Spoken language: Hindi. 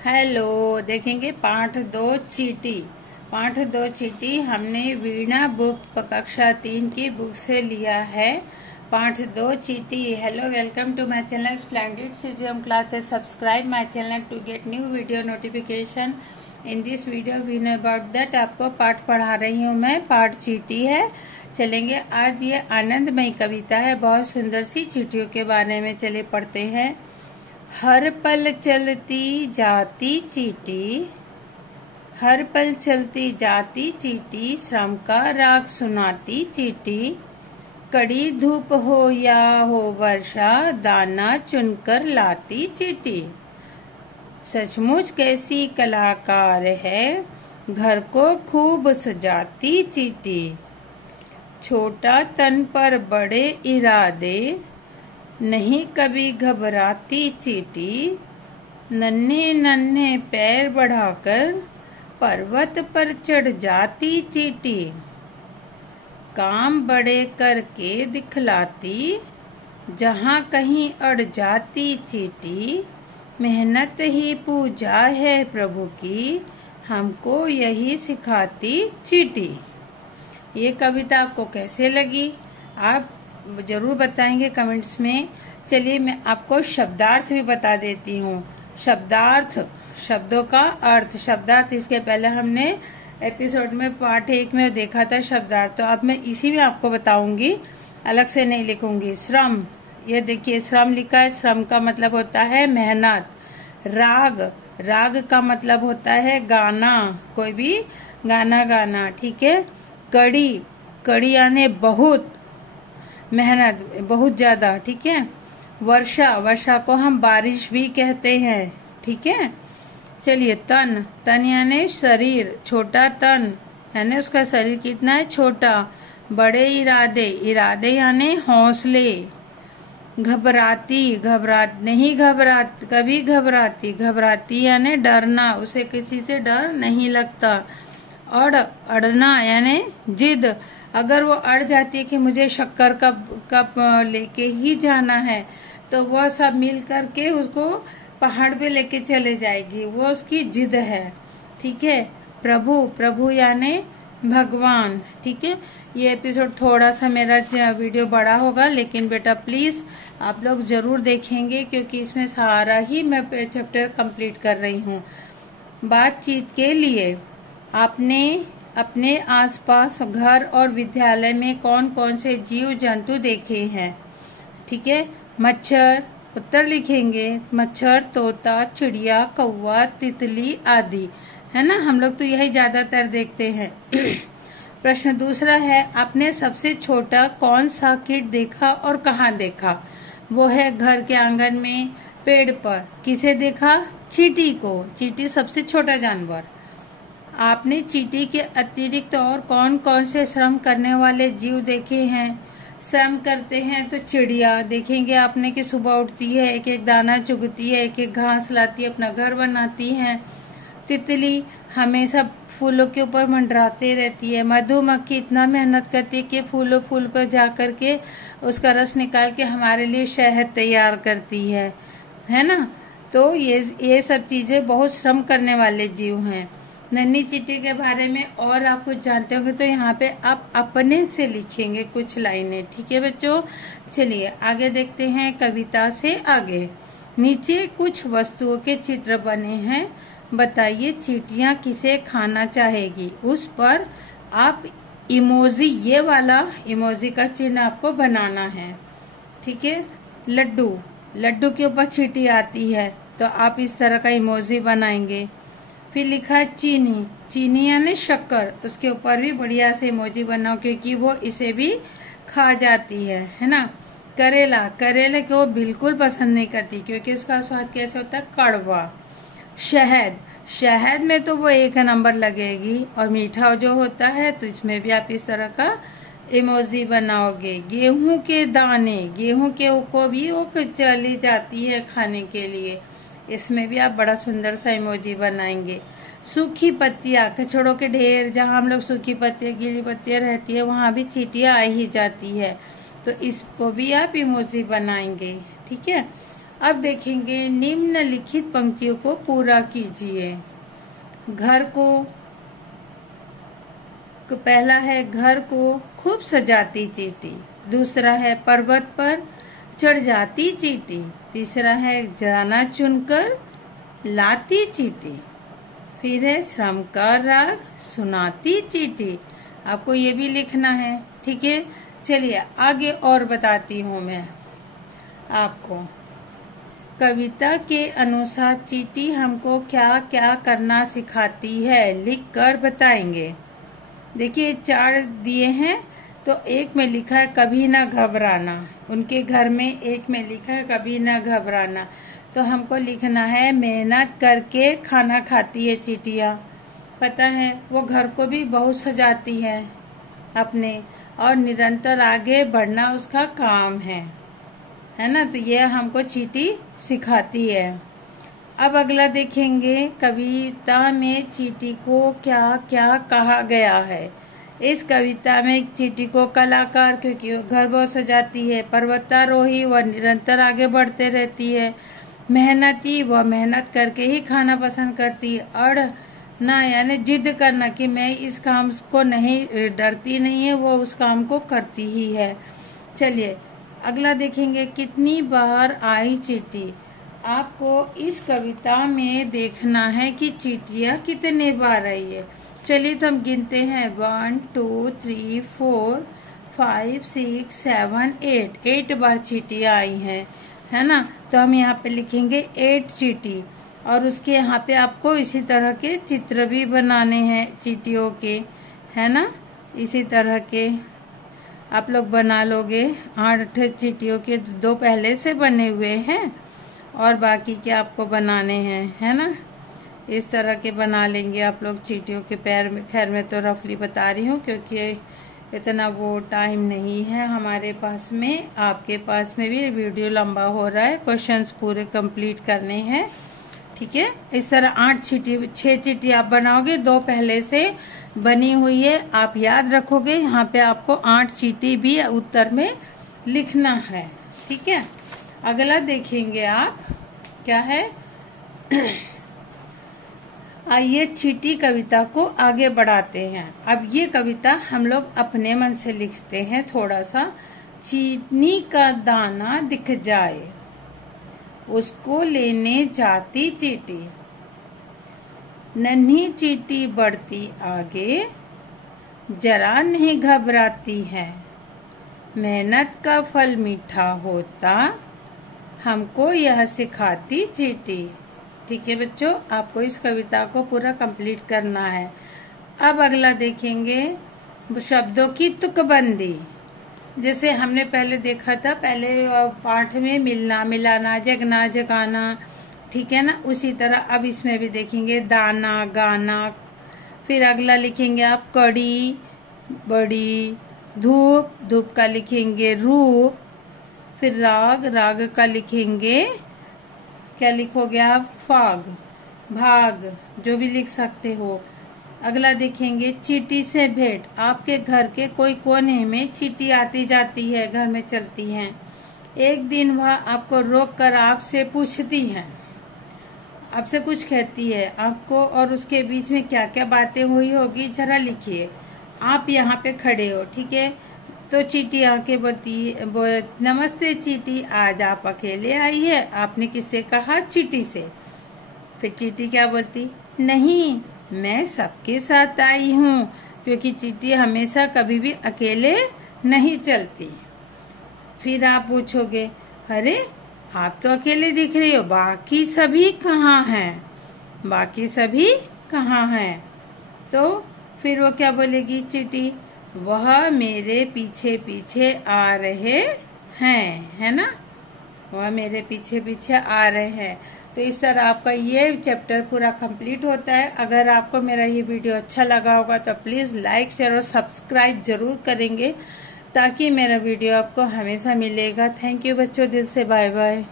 हेलो, देखेंगे पाठ 2 चींटी। पाठ 2 चींटी हमने वीणा बुक कक्षा 3 की बुक से लिया है। पाठ 2 चींटी। Hello, welcome to my channel splendid CGM classes. Subscribe my channel to get new video notification. In this video we know about that. आपको पाठ पढ़ा रही हूँ मैं। पाठ चींटी है। चलेंगे, आज ये आनंदमयी कविता है, बहुत सुंदर सी चींटियों के बारे में। चले पढ़ते हैं। हर पल चलती जाती चींटी, हर पल चलती जाती चींटी, श्रम का राग सुनाती चींटी। कड़ी धूप हो या हो वर्षा, दाना चुनकर लाती चींटी। सचमुच कैसी कलाकार है, घर को खूब सजाती चींटी। छोटा तन पर बड़े इरादे, नहीं कभी घबराती चींटी। नन्हे नन्हे पैर बढ़ाकर पर्वत पर चढ़ जाती चींटी। काम बड़े करके दिखलाती, जहाँ कहीं अड़ जाती चींटी। मेहनत ही पूजा है प्रभु की, हमको यही सिखाती चींटी। ये कविता आपको कैसे लगी, आप जरूर बताएंगे कमेंट्स में। चलिए, मैं आपको शब्दार्थ भी बता देती हूँ। शब्दार्थ, शब्दों का अर्थ। शब्दार्थ इसके पहले हमने एपिसोड में पार्ट 1 में देखा था शब्दार्थ, तो अब मैं इसी में आपको बताऊंगी, अलग से नहीं लिखूंगी। श्रम, ये देखिए श्रम लिखा है। श्रम का मतलब होता है मेहनत। राग, राग का मतलब होता है गाना, कोई भी गाना गाना, ठीक है। कड़ी, कड़ी यानी बहुत मेहनत, बहुत ज्यादा, ठीक है। वर्षा, वर्षा को हम बारिश भी कहते हैं, ठीक है। चलिए, तन, तन यानी शरीर, छोटा तन यानी उसका शरीर कितना है, छोटा। बड़े इरादे, इरादे यानी हौसले। घबराती, नहीं घबराती, कभी घबराती, घबराती यानी डरना, उसे किसी से डर नहीं लगता। अड़ना यानी जिद, अगर वो अड़ जाती है कि मुझे शक्कर कप लेके ही जाना है, तो वह सब मिल करके उसको पहाड़ पे लेके चले जाएगी, वो उसकी जिद है, ठीक है। प्रभु, प्रभु यानी भगवान, ठीक है। ये एपिसोड थोड़ा सा मेरा वीडियो बड़ा होगा, लेकिन बेटा प्लीज आप लोग जरूर देखेंगे, क्योंकि इसमें सारा ही मैं चैप्टर कंप्लीट कर रही हूँ। बातचीत के लिए आपने अपने आसपास घर और विद्यालय में कौन कौन से जीव जंतु देखे हैं, ठीक है। मच्छर, उत्तर लिखेंगे। मच्छर, तोता, चिड़िया, कौवा, तितली आदि, है ना। हम लोग तो यही ज्यादातर देखते हैं। प्रश्न दूसरा है, आपने सबसे छोटा कौन सा कीट देखा और कहाँ देखा? वो है घर के आंगन में, पेड़ पर। किसे देखा? चींटी को। चींटी सबसे छोटा जानवर। आपने चींटी के अतिरिक्त और कौन कौन से श्रम करने वाले जीव देखे हैं? श्रम करते हैं तो चिड़िया देखेंगे आपने कि सुबह उठती है, एक एक दाना चुगती है, एक एक घास लाती है, अपना घर बनाती है। तितली हमेशा फूलों के ऊपर मंडराते रहती है। मधुमक्खी इतना मेहनत करती है कि फूल पर जा करके उसका रस निकाल के हमारे लिए शहद तैयार करती है ना। तो ये सब चीजें बहुत श्रम करने वाले जीव हैं। नन्ही चींटी के बारे में और आप कुछ जानते होंगे तो यहाँ पे आप अपने से लिखेंगे कुछ लाइनें, ठीक है बच्चों। चलिए आगे देखते हैं कविता से आगे। नीचे कुछ वस्तुओं के चित्र बने हैं, बताइए चींटियां किसे खाना चाहेगी। उस पर आप इमोजी, ये वाला इमोजी का चिन्ह आपको बनाना है, ठीक है। लड्डू, लड्डू के ऊपर चींटी आती है, तो आप इस तरह का इमोजी बनाएंगे। फिर लिखा है चीनी, चीनी यानी शक्कर, उसके ऊपर भी बढ़िया से इमोजी बनाओ, क्योंकि वो इसे भी खा जाती है ना। करेला, करेले को वो बिल्कुल पसंद नहीं करती, क्योंकि उसका स्वाद कैसे होता है, कड़वा। शहद, शहद में तो वो 1 नंबर लगेगी, और मीठा जो होता है तो इसमें भी आप इस तरह का इमोजी बनाओगे। गेहूं के दाने, गेहूं के को भी वो चली जाती है खाने के लिए, इसमें भी आप बड़ा सुंदर सा इमोजी बनाएंगे। सूखी पत्तियां, कचड़ों के ढेर, जहाँ हम लोग सूखी पत्तियां, गीली पत्तियां रहती है, वहां भी चींटियां आ ही जाती है, तो इसको भी आप इमोजी बनाएंगे, ठीक है। अब देखेंगे निम्नलिखित पंक्तियों को पूरा कीजिए। घर को पहला है घर को खूब सजाती चींटी, दूसरा है पर्वत पर चढ़ जाती चींटी, तीसरा है जाना चुनकर लाती चींटी, फिर है श्रम का राग सुनाती चींटी। आपको ये भी लिखना है, ठीक है। चलिए आगे और बताती हूँ मैं आपको। कविता के अनुसार चींटी हमको क्या क्या करना सिखाती है, लिख कर बताएंगे। देखिए 4 दिए हैं, तो एक में लिखा है कभी ना घबराना। उनके घर में एक में लिखा है कभी ना घबराना, तो हमको लिखना है मेहनत करके खाना खाती है चींटियाँ। पता है वो घर को भी बहुत सजाती है अपने, और निरंतर आगे बढ़ना उसका काम है ना। तो ये हमको चींटी सिखाती है। अब अगला देखेंगे, कविता में चींटी को क्या क्या कहा गया है। इस कविता में चींटी को कलाकार, क्योंकि वो घर बहुत सजाती है, पर्वतारोही वह निरंतर आगे बढ़ते रहती है, मेहनती वह मेहनत करके ही खाना पसंद करती है, अड़ ना यानी जिद करना कि मैं इस काम को नहीं डरती नहीं है, वो उस काम को करती ही है। चलिए अगला देखेंगे, कितनी बार आई चींटी। आपको इस कविता में देखना है कि चींटियाँ कितने बार आई है। चलिए तो हम गिनते हैं 1 2 3 4 5 6 7 8 बार चींटियाँ आई हैं, है ना। तो हम यहाँ पे लिखेंगे 8 चींटी, और उसके यहाँ पे आपको इसी तरह के चित्र भी बनाने हैं चींटियों के, है ना। इसी तरह के आप लोग बना लोगे। 8 चींटियों के 2 पहले से बने हुए हैं और बाकी के आपको बनाने हैं, है ना। इस तरह के बना लेंगे आप लोग चींटियों के पैर में। खैर मैं तो रफली बता रही हूँ क्योंकि इतना वो टाइम नहीं है हमारे पास में। आपके पास में भी वीडियो लंबा हो रहा है, क्वेश्चंस पूरे कंप्लीट करने हैं, ठीक है। इस तरह 6 चींटी आप बनाओगे, 2 पहले से बनी हुई है, आप याद रखोगे। यहाँ पे आपको 8 चींटी भी उत्तर में लिखना है, ठीक है। अगला देखेंगे आप क्या है। आइए चींटी कविता को आगे बढ़ाते हैं। अब ये कविता हम लोग अपने मन से लिखते हैं थोड़ा सा। चीनी का दाना दिख जाए उसको लेने जाती चींटी, नन्ही चींटी बढ़ती आगे जरा नहीं घबराती है, मेहनत का फल मीठा होता हमको यह सिखाती चींटी। ठीक है बच्चों, आपको इस कविता को पूरा कंप्लीट करना है। अब अगला देखेंगे शब्दों की तुकबंदी। जैसे हमने पहले देखा था, पहले पाठ में मिलना मिलाना, जगना जगाना, ठीक है ना। उसी तरह अब इसमें भी देखेंगे दाना गाना। फिर अगला लिखेंगे आप कड़ी बड़ी, धूप धूप का लिखेंगे रूप, फिर राग राग का लिखेंगे क्या लिखोगे आप फाग भाग, जो भी लिख सकते हो। अगला देखेंगे चींटी से भेंट। आपके घर के कोई कोने में चींटी आती जाती है, घर में चलती हैं। एक दिन वह आपको रोक कर आपसे पूछती है, आपसे कुछ कहती है आपको, और उसके बीच में क्या क्या बातें हुई होगी जरा लिखिए। आप यहाँ पे खड़े हो, ठीक है। तो चींटी आके बोलती, नमस्ते चींटी, आज आप अकेले आई है, आपने किससे कहा? चींटी से। फिर चींटी क्या बोलती, नहीं मैं सबके साथ आई हूँ, क्योंकि चींटी हमेशा कभी भी अकेले नहीं चलती। फिर आप पूछोगे, अरे आप तो अकेले दिख रही हो, बाकी सभी कहाँ हैं? बाकी सभी कहाँ हैं? तो फिर वो क्या बोलेगी चींटी, वह मेरे पीछे पीछे आ रहे हैं, है ना, वह मेरे पीछे पीछे आ रहे हैं। तो इस तरह आपका ये चैप्टर पूरा कंप्लीट होता है। अगर आपको मेरा ये वीडियो अच्छा लगा होगा तो प्लीज़ लाइक शेयर और सब्सक्राइब जरूर करेंगे, ताकि मेरा वीडियो आपको हमेशा मिलेगा। थैंक यू बच्चों, दिल से बाय बाय।